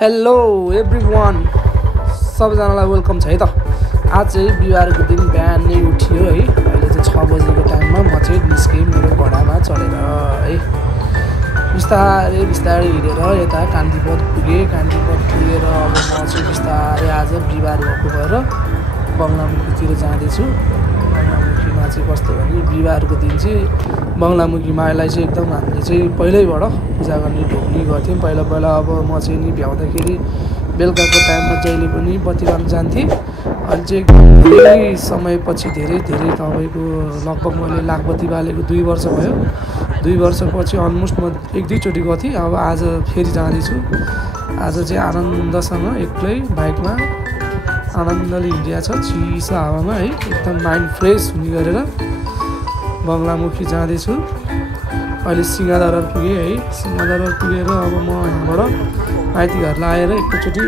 Hello everyone, सबैजनालाई welcome छ है त। आज चाहिँ बिहिबारको दिन बिहानै उठियो है। अहिले चाहिँ 6 बजेको टाइममा म चाहिँ निस्केँ मेरो घोडामा चढेर है। बिस्तारै बिस्तारै हिँडेर यता कान्तिपथ पुगेँ। कान्तिपथ पुगेर अब म चाहिँ बिस्तारै आज बिहिबार भएको भएर बङ्गलामुखीतिर जाँदैछु। बङ्गलामुखीमा चाहिँ कस्तो भने बिहिबारको दिन चाहिँ बङ्गलामुखी माईलाई चाहिँ एकदम हामीले चाहिँ पहिल्यैबाट पूजा गर्ने ढोक्ने गर्थ्यौँ। पहिला अब म चाहिँ नि भ्याउँदाखेरि बेलुकाको टाइममा जहिले पनि बत्ती बाल्न जान्थेँ। अहिले चाहिँ धेरै समयपछि धेरै तपाईँको लगभग मैले लाखबत्ती बालेको 2 वर्ष भयो। 2 वर्षपछि अलमोस्ट म 1-2 चोटि गएको थिएँ। अब आज फेरि जाँदैछु। आज चाहिँ आनन्दसँग एक्लै बाइकमा आनन्दले हिँडिया छ, चिसो हावामा है, एकदम माइन्ड फ्रेस हुने गरेर बङ्गलामुखी जाँदैछु। अहिले सिंहदरबार पुगेँ है। सिंहदरबार पुगेर अब म यहाँबाट माइती घरलाई आएर एकैचोटि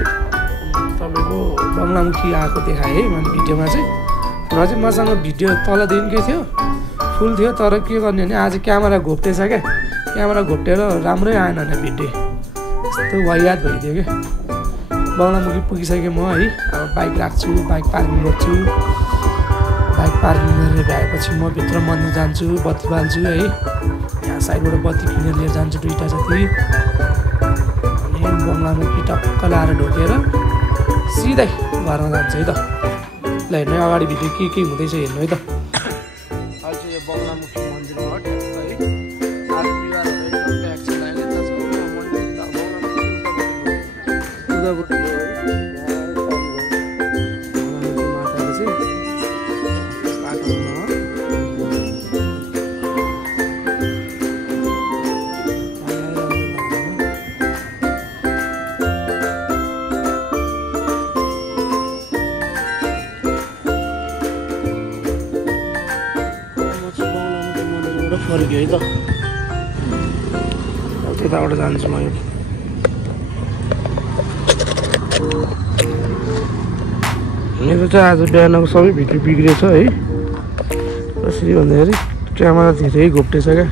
तपाईँको बङ्गलामुखी आएको देखाएँ है मैले भिडियोमा चाहिँ। र चाहिँ मसँग भिडियो तलदेखिकै थियो, फुल थियो, तर के गर्ने भने आज क्यामेरा घोप्टेछ क्या। क्यामेरा घोप्टेर राम्रै आएन भने भिडियो यस्तो वाहियात भइदियो क्या। बङ्गलामुखी पुगिसकेँ म है। अब बाइक राख्छु, बाइक पार्किङ गर्छु। बाइक पार्किङ गरेर भ्याएपछि म भित्र मन्दिर जान्छु, बत्ती बाल्छु है। यहाँ साइडबाट बत्ती किनेर लिएर जान्छु 2टा जति। अनि बङ्गलामुखी टक्क लाएर ढोकेर सिधै घरमा जान्छ है त। ल हेर्नु है अगाडि भिडियो के हुँदैछ हेर्नु है त। अहिले चाहिँ यो बङ्गलामुखी मन्दिरमा है। आज बिहिबार एकदम प्याक छ। फर्क्यो है त। त्यताबाट जान्छु म। यो मेरो चाहिँ आज बिहानको सबै भिडियो बिग्रेछ है। कसरी भन्दाखेरि क्यामेरा धेरै घोप्टेछ क्या।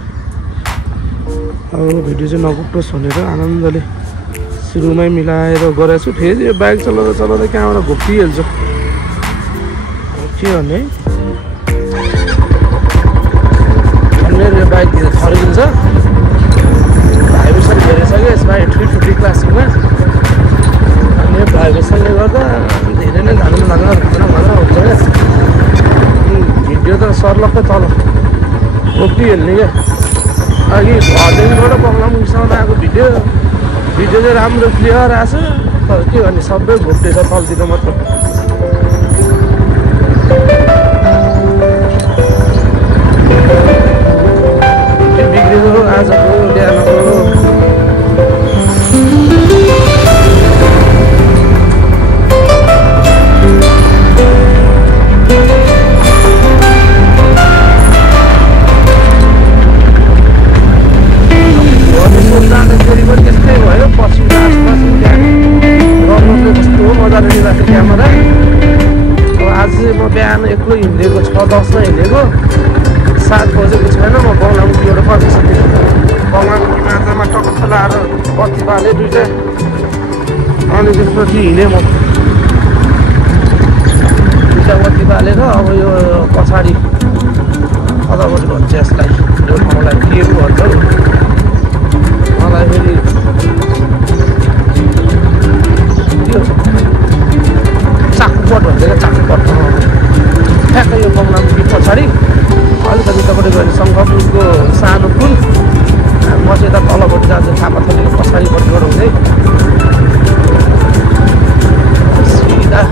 अब भिडियो चाहिँ नघोप्टोस् भनेर आनन्दले सुरुमै मिलाएर गरेको छु। फेरि यो बाइक चलाउँदा क्यामेरा घोप्टिहाल्छ। के भने मेरो बाइक धेरै थरिन्छ। भाइब्रेसन धेरै छ क्या यसमा 350 क्लासिकमा। अनि भाइब्रेसनले गर्दा धेरै नै धान हुन्छ क्या। भिडियो त सर्लक्कै तल घोप्टिहाल्ने क्या। अघि घरदेखिबाट बङ्गलामुखीसम्म आएको भिडियो चाहिँ राम्रो क्लियर आएको छ। तर के गर्ने सबै घोप्टेछ तलतिर मात्र। आजको बिहानको जाँदाखेरि पनि त्यस्तै भयो। पछि रङले कस्तो मजाले लिँदाखेरि क्यामेरा। अब आज चाहिँ म बिहान एक्लो हिँडेको 6:10मा हिँडेको। 7 बजेको छैन। म बङ्गलामुखीबाट फर्किसकेँ। बङ्गलामुखी माछामा टक्क लाएर बत्ती बालेँ 2टा। अनि त्यसपछि हिँडेँ म 2टा बत्ती बालेर। अब यो पछाडि कतापट्टि भन्छ यसलाई, यो ठाउँलाई के भन्छ मलाई फेरि त्यो चाकुपट भन्छ क्या। चाकुपट ठ्याक्कै यो बङ्गलामुखी पछाडि अलिकति तपाईँले गएर शङ्खपुरको सानो पुल। म चाहिँ यता तलपट्टि जान्छु थापाथलीको पछाडिपट्टिबाट हुँदै सिधा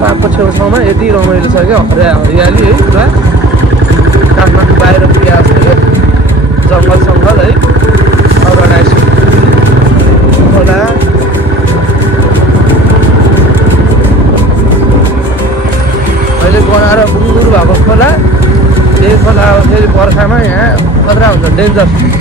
पार्कको छेउछाउमा यति रमाइलो छ क्या हरियाली है पुरा काठमाडौँ बाहिर पुगे जस्तो क्या जङ्गल है अर्गनाइज खोला अहिले बनाएर बुङ्गुर भएको खोला त्यही खोला फेरि बर्खामा यहाँ खतरा हुन्छ डेन्जर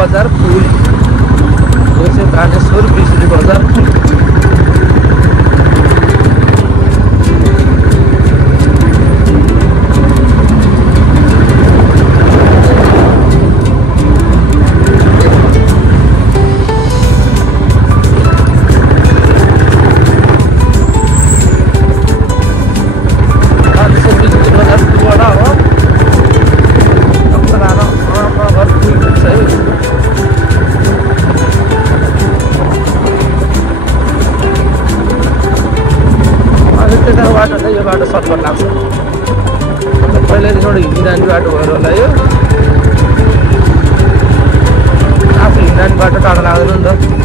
बजार पुल यो चाहिँ कानेश्वर बिजुली बजार पुल यो बाटो सर्टकट लाग्छ पहिल्यैदेखि हिँडिरहने बाटो भएर होला यो आफू हिँडिरहने बाटो टाढो लाग्दैन नि त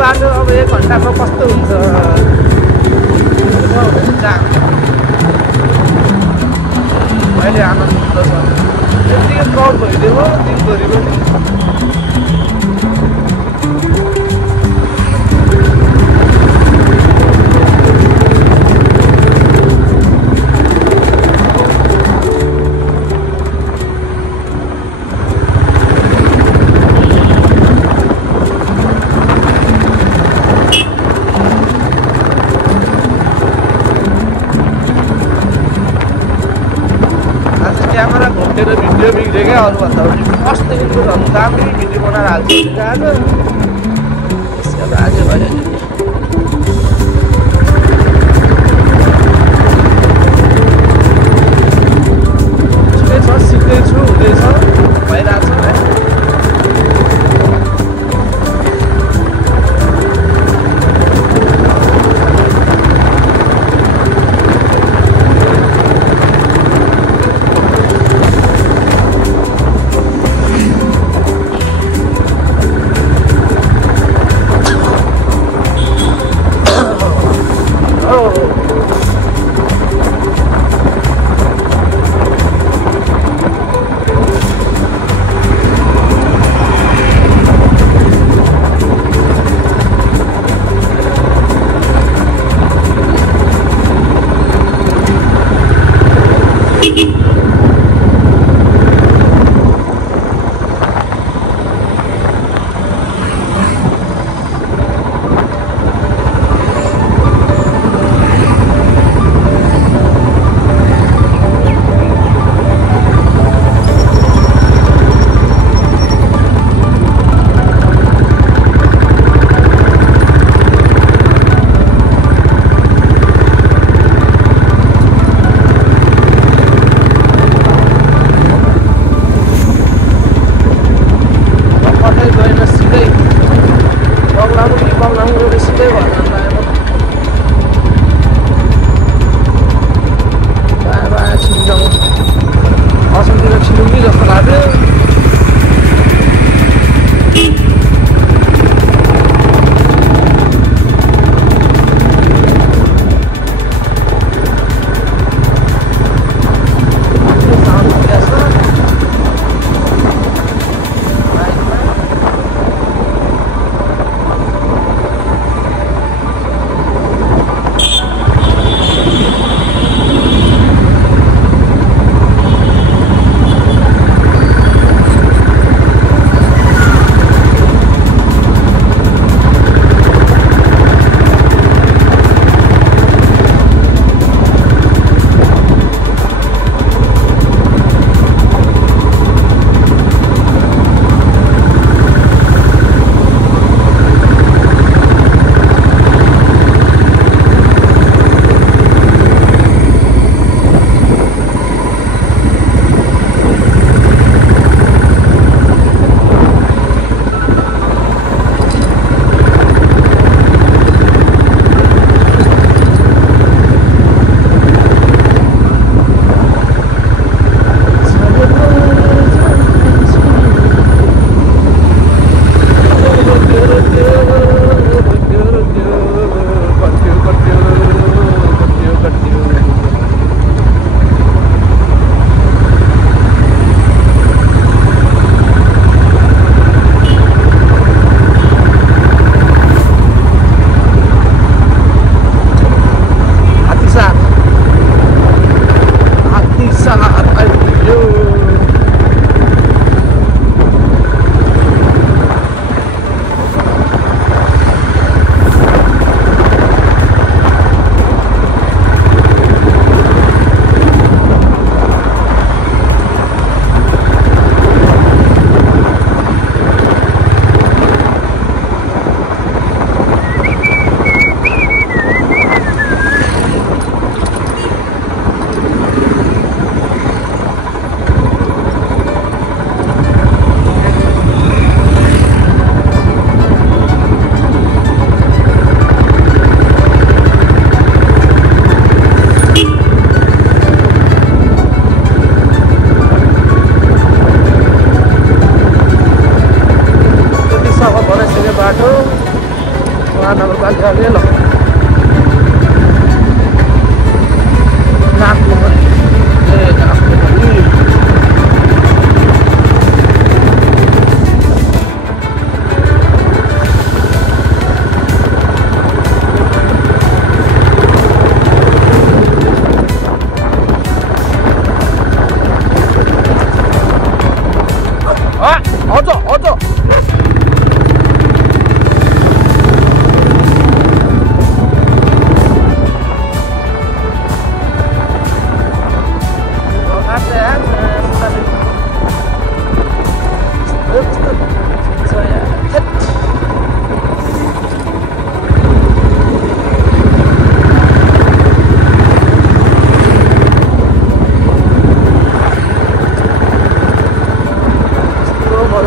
बाटो अब 1 घन्टामा कस्तो हुन्छ अहिले आनन्द छ यतिकै कम भइदियो दिनभरि पनि क्यामेरा घोटेर भिडियो बिग्रियो क्या अरूभन्दा अस्तिदेखिको झन् दामी भिडियो बनाएर हाल्छ आज त्यसको बाजे भयो छुट्टै छ सिक्दैछु हुँदैछ भइरहेको छ है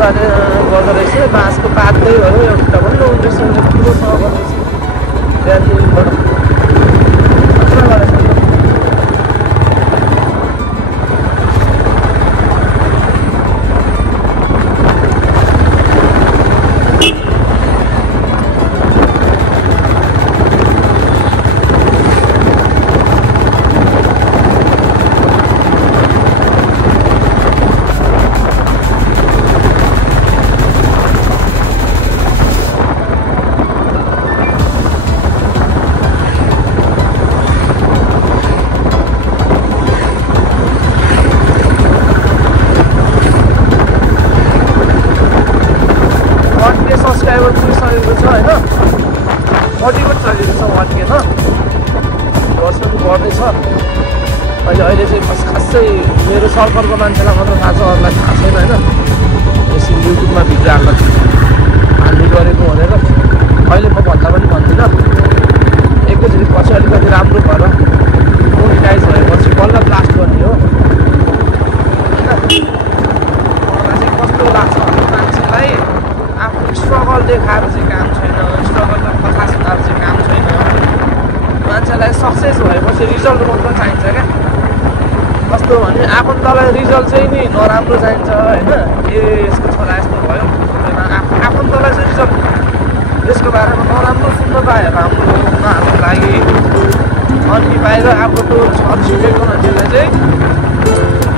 दाजुभाइले गर्दो रहेछ बाँसको पातै हो एउटा भन्नु रहेछ ठुलोसँग गर्दो रहेछ बिहानदेखिबाट खतरा गरेछ सब्सक्राइबर पुगिसकेको छ होइन 40 पनि सकेको छ 1K त वर्ष पनि बढ्दैछ अहिले चाहिँ खासै मेरो सर्कलको मान्छेलाई मात्र थाहा छ अरूलाई थाहा छैन होइन यसरी युट्युबमा भिडियो हाल्ने गरेको भनेर अहिले म भन्दा पनि भन्दिनँ एकैचोटि पछि अलिकति राम्रो भएर मोनिटाइज भएपछि बल्ल ब्लास्ट गर्ने हो होइन मलाई चाहिँ कस्तो लाग्छ भने मान्छेलाई आफ्नो स्ट्रगल देखाएर चाहिँ काम छैन स्ट्रगलमा कथा सुनाएर चाहिँ काम छैन मान्छेलाई सक्सेस भएपछि रिजल्ट मात्र चाहिन्छ क्या कस्तो भने आफन्तलाई रिजल्ट चाहिँ नि नराम्रो चाहिन्छ होइन यसको छोरा यस्तो भयो आफन्तलाई चाहिँ रिजल्ट यसको बारेमा नराम्रो सुन्न पायो राम्रो उनीहरूको लागि अनि बाहिर आफूको छर छिपेको मान्छेलाई चाहिँ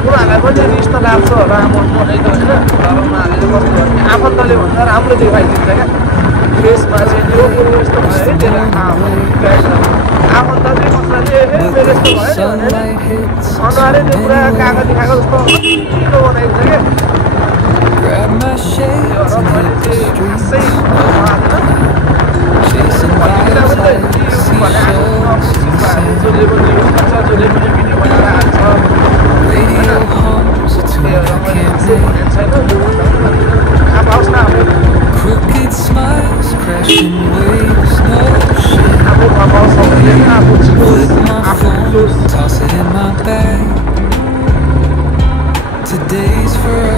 उनीहरूलाई पनि रिस त लाग्छ होला मनैको होइन तर उनीहरूले चाहिँ कस्तो भने आफन्तले भन्दा राम्रो देखाइदिन्छ क्या फेसमा चाहिँ यो यस्तो भयो है त्यसलाई आफन्त चाहिँ कसैले मेरो यस्तो भयो भने अनुहारै त्यो पुरा कागज देखाएको जस्तो मसिनो बनाइदिन्छ क्या र मैले चाहिँ खासै जसले पनि युज गर्छ जसले पनि भिडियो बनाएर हाल्छ Crooked smiles, crashing waves, no shame. Put my phone, toss it in my bag. Today's forever.